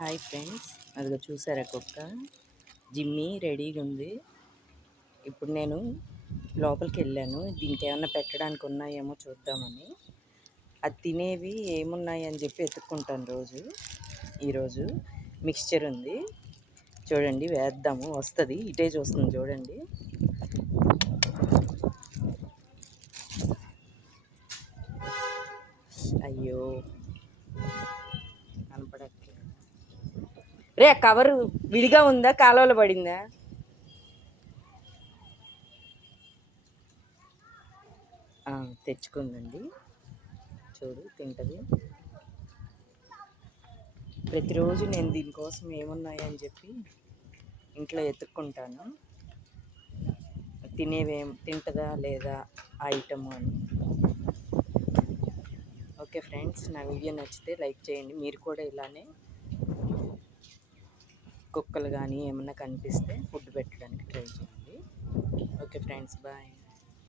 Hi friends, అదిగో చూసారా కుక్క జిమ్మి రెడీగా ఉంది. ఇప్పుడు నేను లోపలికి వెళ్ళాను, దీనికి ఏమన్నా పెట్టడానికి ఉన్నాయేమో చూద్దామని. అది తినేవి ఏమున్నాయి అని చెప్పి ఎత్తుక్కుంటాను రోజు. ఈరోజు మిక్స్చర్ ఉంది చూడండి, వేద్దాము. వస్తుంది, ఇటే చూస్తుంది చూడండి. అయ్యో కనపడట్లేదు. రే, కవరు విడిగా ఉందా, కాలువలో పడిందా? తెచ్చుకుందండి, చూడు తింటది. ప్రతిరోజు నేను దీనికోసం ఏమున్నాయని చెప్పి ఇంట్లో ఎత్తుక్కుంటాను, తినేవేం తింటుందా లేదా ఐటమ్ అని. ఓకే ఫ్రెండ్స్, నా వీడియో నచ్చితే లైక్ చేయండి. మీరు కూడా ఇలానే కుక్కలు కానీ ఏమన్నా కనిపిస్తే ఫుడ్ పెట్టడానికి ట్రై చేయండి. Okay friends, bye.